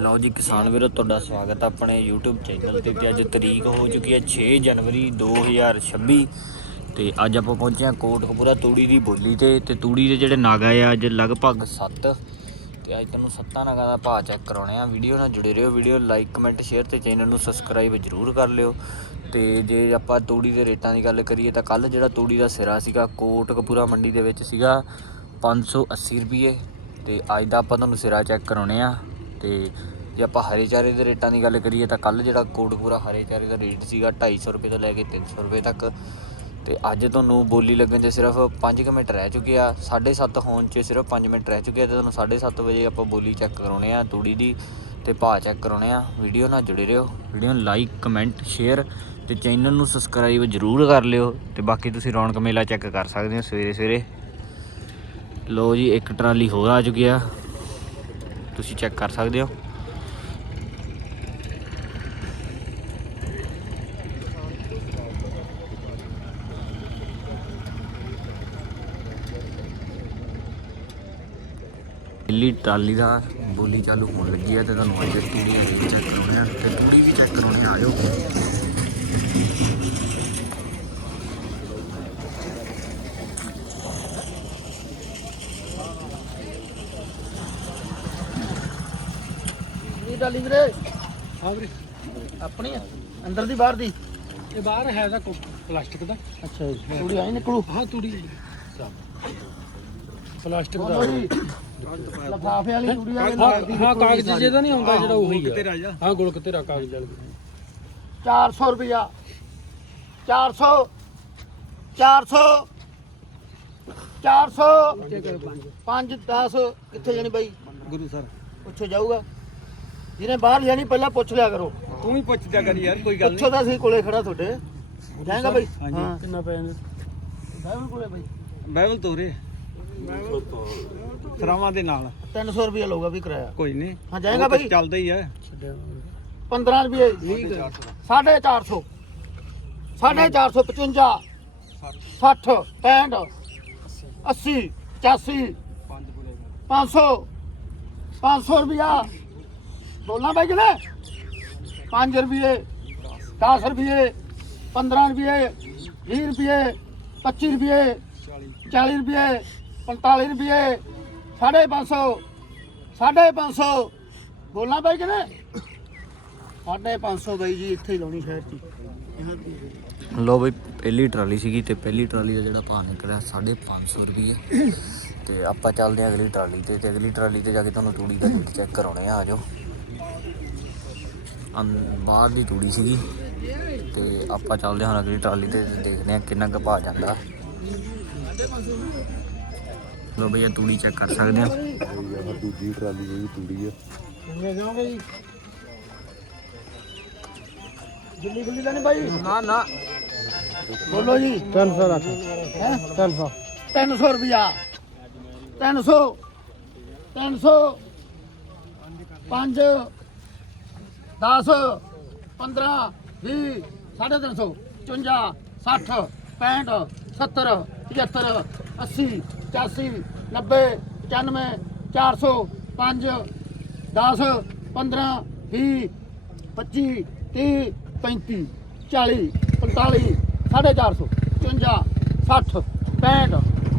ਲਓ ਜੀ ਕਿਸਾਨ ਵੀਰੋ, ਤੁਹਾਡਾ ਸਵਾਗਤ ਹੈ ਆਪਣੇ YouTube ਚੈਨਲ ਤੇ ਤੇ ਅੱਜ ਤਰੀਕ ਹੋ ਚੁੱਕੀ ਹੈ 6 ਜਨਵਰੀ 2026 ਤੇ ਅੱਜ ਆਪਾਂ ਪਹੁੰਚੇ ਹਾਂ ਕੋਟਕਪੂਰਾ ਤੂੜੀ ਦੀ ਬੋਲੀ ਤੇ ਤੇ ਤੂੜੀ ਦੇ ਜਿਹੜੇ ਨਾਗਾ ਆ, ਅੱਜ ਲਗਭਗ 7 ਤੇ ਅੱਜ ਤੁਹਾਨੂੰ ਸੱਤਾਂ ਨਾਗਾਂ ਦਾ ਭਾਅ ਚੈੱਕ ਕਰਾਉਣੇ ਆ। ਵੀਡੀਓ ਨਾਲ ਜੁੜੇ ਰਹੋ, ਵੀਡੀਓ ਲਾਈਕ ਕਮੈਂਟ ਸ਼ੇਅਰ ਤੇ ਚੈਨਲ ਨੂੰ ਸਬਸਕ੍ਰਾਈਬ ਜ਼ਰੂਰ ਕਰ ਲਿਓ। ਤੇ ਜੇ ਆਪਾਂ ਤੂੜੀ ਦੇ ਰੇਟਾਂ ਦੀ ਗੱਲ ਕਰੀਏ ਤਾਂ ਕੱਲ ਜਿਹੜਾ ਤੂੜੀ ਦਾ ਸਿਰਾ ਸੀਗਾ ਕੋਟਕਪੂਰਾ ਮੰਡੀ ਦੇ ਵਿੱਚ ਸੀਗਾ 580 ਰੁਪਏ ਤੇ ਅੱਜ ਦਾ ਆਪਾਂ ਤੁਹਾਨੂੰ ਸਿਰਾ ਚੈੱਕ ਕਰਾਉਣੇ ਆ। ਤੇ ਜੇ ਆਪਾਂ ਹਰੇ ਚਾਰੇ ਦੇ ਰੇਟਾਂ ਦੀ ਗੱਲ ਕਰੀਏ ਤਾਂ ਕੱਲ ਜਿਹੜਾ ਕੋਟਕਪੂਰਾ ਹਰੇ ਚਾਰੇ ਦਾ ਰੇਟ ਸੀਗਾ 250 ਰੁਪਏ ਤੋਂ ਲੈ ਕੇ 300 ਰੁਪਏ ਤੱਕ, ਤੇ ਅੱਜ ਤੁਹਾਨੂੰ ਬੋਲੀ ਲੱਗਣ 'ਚ ਸਿਰਫ 5 ਮਿੰਟ ਰਹਿ ਚੁੱਕੇ ਆ 7:30 ਹੋਣ 'ਚ ਸਿਰਫ 5 ਮਿੰਟ ਰਹਿ ਚੁੱਕੇ ਆ ਤੇ ਤੁਹਾਨੂੰ 7:30 ਵਜੇ ਆਪਾਂ ਬੋਲੀ ਚੈੱਕ ਕਰਾਉਣੇ ਆ, ਤੂੜੀ ਦੀ ਤੇ ਭਾਅ ਚੈੱਕ ਕਰਾਉਣੇ ਆ। ਵੀਡੀਓ ਨਾਲ ਜੁੜੇ ਰਹੋ, ਵੀਡੀਓ ਨੂੰ ਲਾਈਕ, ਕਮੈਂਟ, ਸ਼ੇਅਰ ਤੇ ਚੈਨਲ ਨੂੰ ਸਬਸਕ੍ਰਾਈਬ ਜ਼ਰੂਰ ਕਰ ਲਿਓ ਤੇ ਬਾਕੀ ਤੁਸੀਂ ਰੌਣਕ ਮੇਲਾ ਚੈੱਕ ਕਰ ਸਕਦੇ ਹੋ ਸਵੇਰੇ ਸਵੇਰੇ ਲੋ ਜੀ, ਇੱਕ ਟਰਾਲੀ ਹੋਰ ਆ ਚੁੱਕੀ ਆ। ਤੁਸੀਂ ਚੈੱਕ ਕਰ ਸਕਦੇ ਹੋ। ਪਹਿਲੀ ਟਰਾਲੀ ਦਾ ਬੋਲੀ ਚਾਲੂ ਹੋਣ ਲੱਗੀ ਆ ਤੇ ਤੁਹਾਨੂੰ ਅੱਜ ਤੂੜੀ ਚੈੱਕ ਕਰਾਉਣੇ ਆ, ਤੇ ਤੂੜੀ ਵੀ ਚੈੱਕ ਕਰਾਉਣੇ ਆ ਡਾਲੀ ਵੀਰੇ। ਹਾਂ ਵੀਰੇ। ਆਪਣੀ ਆ ਅੰਦਰ ਦੀ ਬਾਹਰ ਦੀ? ਇਹ ਬਾਹਰ ਹੈ ਦਾ ਪਲਾਸਟਿਕ ਦਾ। ਅੱਛਾ ਜੀ ਥੋੜੀ ਆਈ ਨਿਕਲੂ? ਹਾਂ ਤੂੜੀ। ਪਲਾਸਟਿਕ ਦਾ। ਲਫਾਫੇ ਵਾਲੀ ਚੂੜੀ ਆ ਹਾਂ ਹਾਂ ਕਾਗਜ਼ ਜਿਹਦਾ ਨਹੀਂ ਆਉਂਦਾ ਜਿਹੜਾ ਉਹੀ ਹੈ ਹਾਂ ਗੁਲਕ ਤੇਰਾ ਕਾਗਜ਼ ਵਾਲਾ। 400 ਰੁਪਿਆ 400 400 400 5 10 ਕਿੱਥੇ ਜਾਣੀ ਬਾਈ? ਗੁਰੂ ਸਰ। ਪੁੱਛੋ ਜਾਊਗਾ। ਜਿਹਨੇ ਬਾਹਰ ਜਾਣੀ ਪਹਿਲਾਂ ਪੁੱਛ ਲਿਆ ਕਰੋ। ਤੂੰ ਹੀ ਪੁੱਛਦਾ ਕਰ ਯਾਰ ਕੋਈ ਪੁੱਛੋ ਤਾਂ ਅਸੀਂ ਕੋਲੇ ਖੜਾ ਤੁਹਾਡੇ। ਜਾਏਗਾ ਬਾਈ? ਹਾਂਜੀ। ਕਿੰਨਾ ਪੈ ਜਾਂਦਾ? ਬਾਈਬਲ ਕੋਲੇ ਬਾਈ। ਬਾਈਬਲ ਤੋਰੇ ਸਰਾਵਾਂ ਦੇ ਨਾਲ। 300 ਰੁਪਿਆ ਲਊਗਾ ਵੀ ਕਿਰਾਇਆ। ਕੋਈ ਨਹੀਂ। ਹਾਂ ਜਾਏਗਾ ਬਾਈ। ਚੱਲਦਾ ਹੀ ਹੈ। 15 ਰੁਪਏ 450 450 55 60 65 80 85 500 500 ਰੁਪਿਆ ਬੋਲਣਾ ਬਾਈ ਕਿਨੇ 5 ਰੁਪਏ 10 ਰੁਪਏ 15 ਰੁਪਏ 20 ਰੁਪਏ 25 ਰੁਪਏ 40 ਰੁਪਏ 45 ਰੁਪਏ 550 550 ਬੋਲਣਾ ਬਾਈ ਕਿਨੇ 550 ਬਾਈ ਜੀ, ਇੱਥੇ ਹੀ ਲਾਉਣੀ ਸ਼ਹਿਰ 'ਚ। ਲੋ ਬਈ, ਪਹਿਲੀ ਟਰਾਲੀ ਸੀਗੀ ਤੇ ਪਹਿਲੀ ਟਰਾਲੀ ਦਾ ਜਿਹੜਾ ਭਾਅ ਨਿਕਲਿਆ 550 ਰੁਪਏ ਤੇ ਆਪਾਂ ਚੱਲਦੇ ਹਾਂ ਅਗਲੀ ਟਰਾਲੀ ਤੇ ਤੇ ਅਗਲੀ ਟਰਾਲੀ ਤੇ ਜਾ ਕੇ ਤੁਹਾਨੂੰ ਤੂੜੀ ਦਾ ਰੇਟ ਚੈੱਕ ਕਰਾਉਣੇ ਆ ਆਜੋ ਬਾਹਰ ਦੀ ਤੂੜੀ ਸੀਗੀ। ਤੇ ਆਪਾਂ ਚੱਲਦੇ ਹਾਂ ਅਗਲੀ ਟਰਾਲੀ ਤੇ ਦੇਖਦੇ ਹਾਂ ਕਿੰਨਾ ਕੁ ਭਾਅ ਜਾਂਦਾ। ਲੋ ਬਈ ਇਹ ਤੂੜੀ ਚੈੱਕ ਕਰ ਸਕਦੇ ਹੋ। ਆਹ ਦੂਜੀ ਟਰਾਲੀ ਜਿਹੜੀ ਤੂੜੀ ਆ। ਕਿੰਨੇ ਜਾਓਗੇ ਜੀ? ਦਿੱਲੀ ਗੁੱਲੀ ਤਾਂ ਨਹੀਂ ਬਾਈ ਨਾ ਨਾ। ਬੋਲੋ ਜੀ। 300 ਰੱਖ। ਹੈ? 300 300 ਰੁਪਿਆ 300 300 5 10 15 20 350 54 60 65 70 75 80 85 90 95 400 5 10 15 20 25 30 35 40 45 450 55 60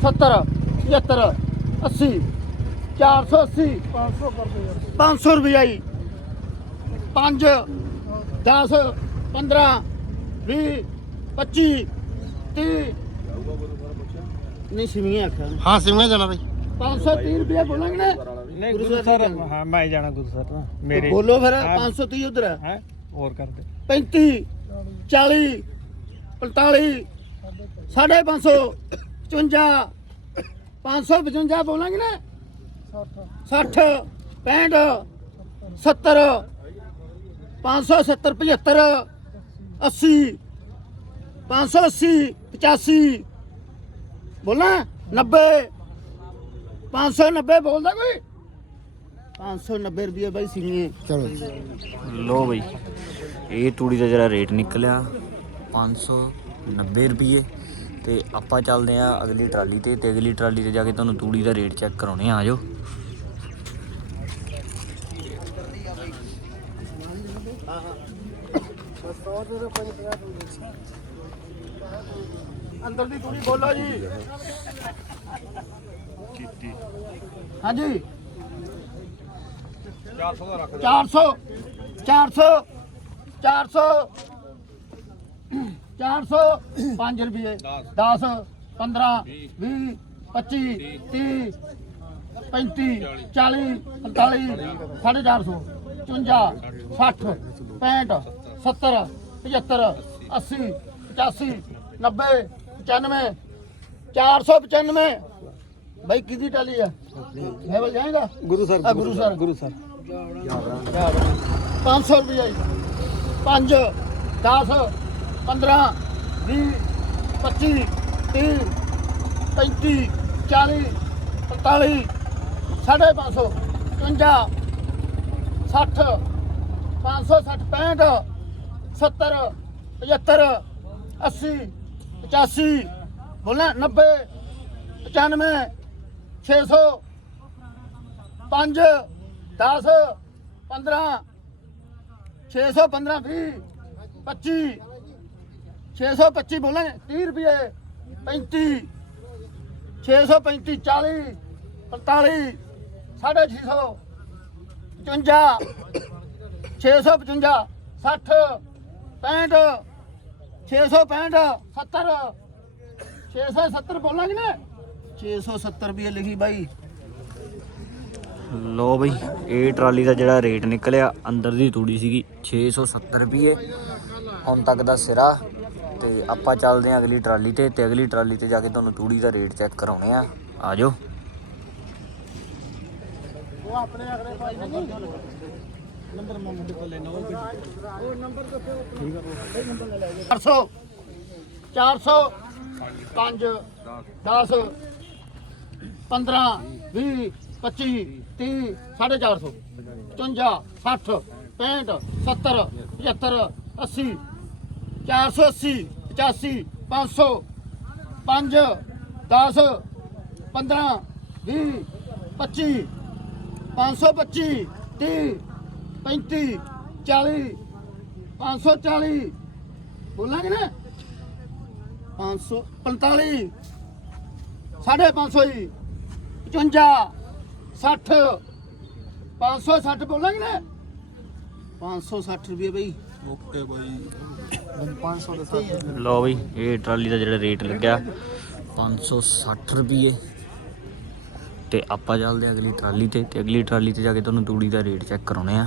65 70 75 80 480 500 ਰੁਪਏ ਜੀ। 5 10 15 20 25 30 ਨਹੀਂ ਸਿਮੀਆਂ ਆਖਿਆ। ਹਾਂ ਸਿਮਗਾ ਜਾਣਾ ਬਈ। 530 ਰੁਪਏ ਬੋਲਾਂਗੇ ਨਾ। ਨਹੀਂ ਗੁਰੂ ਗੁਰੂ ਸਰ ਸਰ ਹਾਂ ਮੈਂ ਜਾਣਾ ਗੁਰੂ ਸਰ ਨਾਲ। ਮੇਰੇ ਬੋਲੋ ਫਿਰ ਹਾਂ। 530 ਉਧਰ ਹੈ ਹੈ? ਹੋਰ ਕਰ ਦੇ। 35 40 45 550 55 555 ਬੋਲਾਂਗੇ ਨਾ। 60 65 70 570 75 80 580 85 ਬੋਲਾਂ 90 590 ਬੋਲਦਾ ਕੋਈ? 590 ਰੁਪਏ ਬਾਈ ਸਿੰਘੇ ਚਲੋ। ਲੋ ਬਈ ਇਹ ਤੂੜੀ ਦਾ ਜਿਹੜਾ ਰੇਟ ਨਿਕਲਿਆ 590 ਰੁਪਏ ਤੇ ਆਪਾਂ ਚੱਲਦੇ ਆ ਅਗਲੀ ਟਰਾਲੀ ਤੇ ਤੇ ਅਗਲੀ ਟਰਾਲੀ ਤੇ ਜਾ ਕੇ ਤੁਹਾਨੂੰ ਤੂੜੀ ਦਾ ਰੇਟ ਚੈੱਕ ਕਰਾਉਣੇ ਆ ਆਜੋ ਅੰਦਰ ਦੀ ਤੂੜੀ ਬੋਲੋ ਜੀ। ਹਾਂਜੀ। 400 ਦਾ ਰੱਖ 400 400 400 400 5 ਰੁਪਏ। 10 15 20 25 30 35 40 45 450 55 60 65 70 75 80 85 90 95 495 ਭਾਈ ਕਿਹਦੀ ਟਾਲੀ ਆ? ਜਾਏਗਾ? ਗੁਰੂ ਸਰ ਆ ਗੁਰੂ ਸਰ ਗੁਰੂ ਸਰ। 500 ਰੁਪਏ ਜੀ। 5 10 15 20 25 30 35 40 45 550 55 60 560 65 70 75 80 85 ਬੋਲਣਾ 90 95 600 5 10 15 615 20 25 625 ਬੋਲਣਾ 30 ਰੁਪਏ 35 635 40 45 650 55 655 60 65 665 70 670 ਬੋਲਾਂਗੇ ਨਾ 670 ਰੁਪਏ ਲਿਖੀ ਬਾਈ। ਲੋ ਬਈ ਇਹ ਟਰਾਲੀ ਦਾ ਜਿਹੜਾ ਰੇਟ ਨਿਕਲਿਆ ਅੰਦਰ ਦੀ ਤੂੜੀ ਸੀਗੀ 670 ਰੁਪਏ ਹੁਣ ਤੱਕ ਦਾ ਸਿਰਾ ਤੇ ਆਪਾਂ ਚੱਲਦੇ ਹਾਂ ਅਗਲੀ ਟਰਾਲੀ ਤੇ ਤੇ ਅਗਲੀ ਟਰਾਲੀ ਤੇ ਜਾ ਕੇ ਤੁਹਾਨੂੰ ਤੂੜੀ ਦਾ ਰੇਟ ਚੈੱਕ ਕਰਾਉਣੇ ਆ। ਆਜੋ ਉਹ ਆਪਣੇ ਅਗਲੇ ਭਾਈ ਨੇ ਨੰਬਰ ਮੈਂ ਮੁੰਡੇ ਕੋਲ ਲੈਣਾ ਉਹ ਨੰਬਰ ਤੇ ਠੀਕ ਆ ਨੰਬਰ ਲੈ ਲੈ 400 400 5 10 15 20 25 30 450 55 60 65 70 75 80 480 85 500 5 10 15 20 25 525 30 35 40 540 ਬੋਲਾਂਗੇ ਨਾ? 545 ਸਾਢੇ 500 ਜੀ। 55 60 560 ਬੋਲਾਂਗੇ ਨਾ? 560 ਰੁਪਏ ਬਈ। ਓਕੇ ਬਾਈ। ਲੋ ਬਈ ਇਹ ਟਰਾਲੀ ਦਾ ਜਿਹੜਾ ਰੇਟ ਲੱਗਿਆ 560 ਰੁਪਏ ਤੇ ਆਪਾਂ ਚੱਲਦੇ ਹਾਂ ਅਗਲੀ ਟਰਾਲੀ ਤੇ ਤੇ ਅਗਲੀ ਟਰਾਲੀ ਤੇ ਜਾ ਕੇ ਤੁਹਾਨੂੰ ਤੂੜੀ ਦਾ ਰੇਟ ਚੈੱਕ ਕਰਾਉਣੇ ਆ।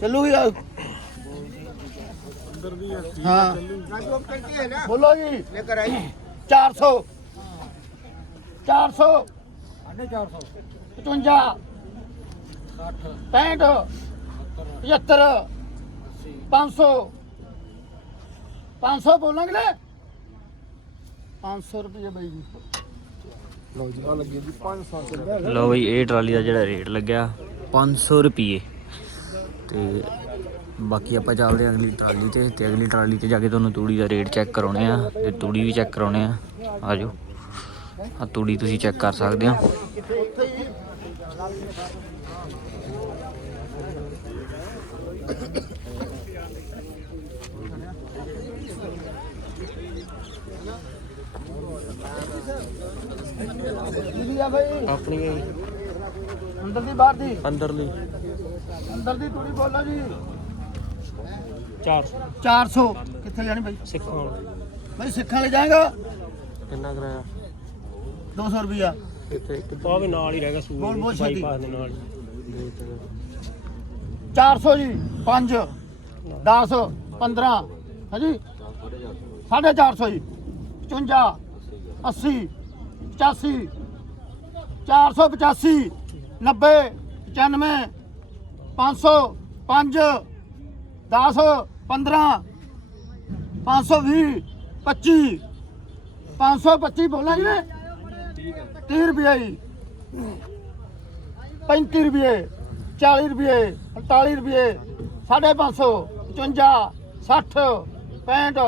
ਚੱਲੂਗੀ ਆ। ਅੰਦਰ ਦੀ ਹਾਂ। ਬੋਲੋ ਜੀ। ਲੈ ਕਰ ਆਈ 400 400 450 65 75 500 500 ਬੋਲਾਂਗੇ ਨਾ। 500 ਰੁਪਏ ਬਾਈ ਜੀ। ਲਓ ਬਈ ਇਹ ਟਰਾਲੀ ਦਾ ਜਿਹੜਾ ਰੇਟ ਲੱਗਿਆ 500 ਰੁਪਏ ਤੇ ਬਾਕੀ ਆਪਾਂ ਚੱਲਦੇ ਹਾਂ ਅਗਲੀ ਟਰਾਲੀ ਤੇ ਤੇ ਅਗਲੀ ਟਰਾਲੀ ਤੇ ਜਾ ਕੇ ਤੁਹਾਨੂੰ ਤੂੜੀ ਦਾ ਰੇਟ ਚੈੱਕ ਕਰਾਉਣੇ ਆ ਤੇ ਤੂੜੀ ਵੀ ਚੈੱਕ ਕਰਾਉਣੇ ਆ। ਆਜੋ ਆ ਤੂੜੀ ਤੁਸੀਂ ਚੈੱਕ ਕਰ ਸਕਦੇ ਹੋ। ਆਪਣੀ ਅੰਦਰ ਦੀ ਬਾਹਰ ਦੀ? ਅੰਦਰਲੀ। ਅੰਦਰ ਦੀ ਤੂੜੀ ਬੋਲੋ ਜੀ। 400 400 ਕਿੱਥੇ ਜਾਣੀ ਬਾਈ? ਸਿੱਖਾਂ ਵਾਲਾ। ਬਾਈ ਸਿੱਖਾਂ ਲੈ ਜਾਏਗਾ? ਕਿੰਨਾ ਕਰਾਇਆ? 200 ਰੁਪਿਆ ਇੱਥੇ ਆ ਵੀ ਨਾਲ ਹੀ ਰਹਿ ਗਿਆ ਸੂਰ ਬੋਲ- ਬੋਲ ਛੇਤੀ। ਬਾਈਪਾਸ ਦੇ ਨਾਲ। ਹੀ। 400 ਜੀ 5 10 15 ਹਾਂਜੀ? 450 ਜੀ। 55 80 85 485 90 95 500 5 10 15 520 25 525 ਬੋਲਾਂਗੇ ਨੇ 30 ਰੁਪਏ ਜੀ। 35 ਰੁਪਏ 40 ਰੁਪਏ 48 ਰੁਪਏ 550 55 60 65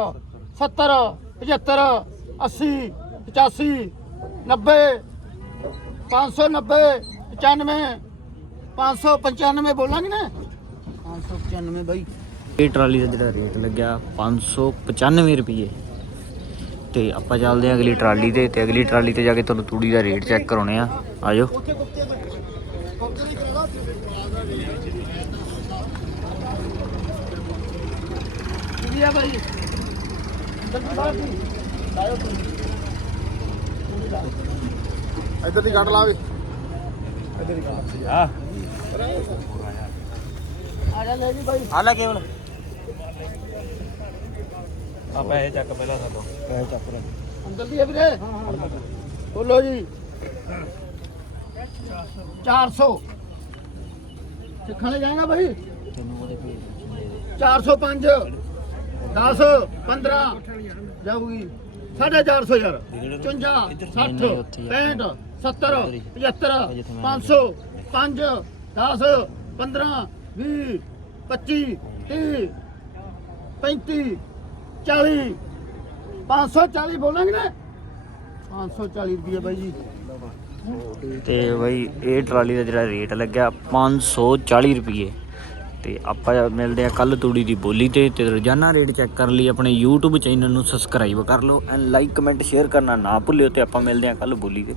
70 75 80 85 90 590 95 595 ਬੋਲਾਂਗੇ ਨਾ? 595 ਬਾਈ। ਇਹ ਟਰਾਲੀ ਦਾ ਜਿਹੜਾ ਰੇਟ ਲੱਗਿਆ 595 ਰੁਪਏ ਤੇ ਆਪਾਂ ਚੱਲਦੇ ਹਾਂ ਅਗਲੀ ਟਰਾਲੀ ਤੇ ਤੇ ਅਗਲੀ ਟਰਾਲੀ ਤੇ ਜਾ ਕੇ ਤੁਹਾਨੂੰ ਤੂੜੀ ਦਾ ਰੇਟ ਚੈੱਕ ਕਰਾਉਣੇ ਆ। ਆਜੋ। ਆ ਸਾਹਿਬ ਜੀ ਲਾਇਓ ਤੁਸੀਂ ਇੱਧਰ ਦੀ ਵੀ ਆ। ਆ ਜਾ ਲੈ ਲੈ ਕੇਵਲ ਆ ਪੈਸੇ ਚੱਕ ਪਹਿਲਾਂ ਸਾਡੋ ਅੰਦਰ ਦੀ ਹੈ ਵੀਰੇ। ਬੋਲੋ ਜੀ। 400 ਸਿੱਖਣ ਲੈ ਜਾਏਗਾ ਬਾਈ? 405 10 15 ਜਾਊਗੀ। 450 ਯਾਰ। 55 60 65 70 75 500 5 10 15 20 25 30 35 40 540 ਬੋਲਾਂਗੇ ਨਾ? 540 ਰੁਪਏ ਬਾਈ ਜੀ। ਤੇ ਬਈ, ਇਹ ਟਰਾਲੀ ਦਾ ਜਿਹੜਾ ਰੇਟ ਲੱਗਿਆ 540 ਰੁਪਏ ਤੇ ਆਪਾਂ ਮਿਲਦੇ ਆ ਕੱਲ ਤੂੜੀ ਦੀ ਬੋਲੀ ਤੇ ਤੇ ਰੋਜ਼ਾਨਾ ਰੇਟ ਚੈੱਕ ਕਰਨ ਲਈ ਆਪਣੇ YouTube ਚੈਨਲ ਨੂੰ ਸਬਸਕ੍ਰਾਈਬ ਕਰ ਲਓ ਐਂਡ ਲਾਈਕ ਕਮੈਂਟ ਸ਼ੇਅਰ ਕਰਨਾ ਨਾ ਭੁੱਲਿਓ ਤੇ ਆਪਾਂ ਮਿਲਦੇ ਆ ਕੱਲ ਬੋਲੀ ਤੇ।